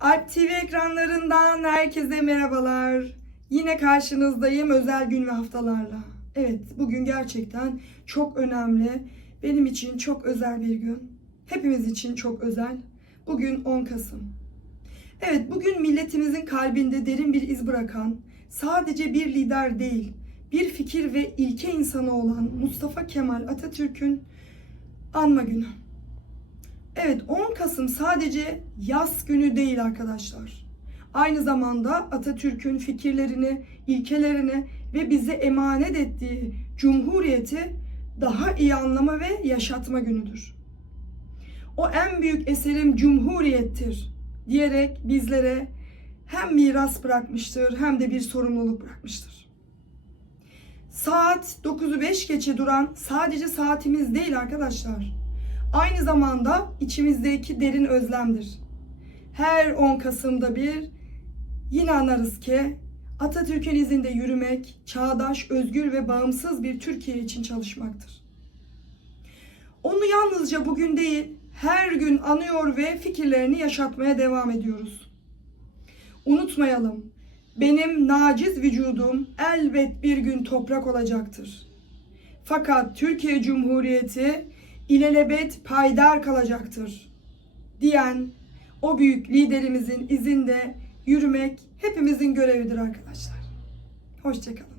Alp TV ekranlarından herkese merhabalar. Yine karşınızdayım özel gün ve haftalarla. Evet, bugün gerçekten çok önemli. Benim için çok özel bir gün. Hepimiz için çok özel. Bugün 10 Kasım. Evet, bugün milletimizin kalbinde derin bir iz bırakan, sadece bir lider değil, bir fikir ve ilke insanı olan Mustafa Kemal Atatürk'ün anma günü. Evet 10 Kasım sadece yaz günü değil arkadaşlar. Aynı zamanda Atatürk'ün fikirlerini, ilkelerini ve bize emanet ettiği cumhuriyeti daha iyi anlama ve yaşatma günüdür. O en büyük eserim cumhuriyettir diyerek bizlere hem miras bırakmıştır hem de bir sorumluluk bırakmıştır. Saat 9'u 5 geçe duran sadece saatimiz değil arkadaşlar aynı zamanda içimizdeki derin özlemdir. Her 10 Kasım'da bir yine anarız ki Atatürk'ün izinde yürümek, çağdaş, özgür ve bağımsız bir Türkiye için çalışmaktır. Onu yalnızca bugün değil, her gün anıyor ve fikirlerini yaşatmaya devam ediyoruz. Unutmayalım, benim naciz vücudum elbet bir gün toprak olacaktır. Fakat Türkiye Cumhuriyeti ilelebet payidar kalacaktır diyen o büyük liderimizin izinde yürümek hepimizin görevidir arkadaşlar. Hoşçakalın.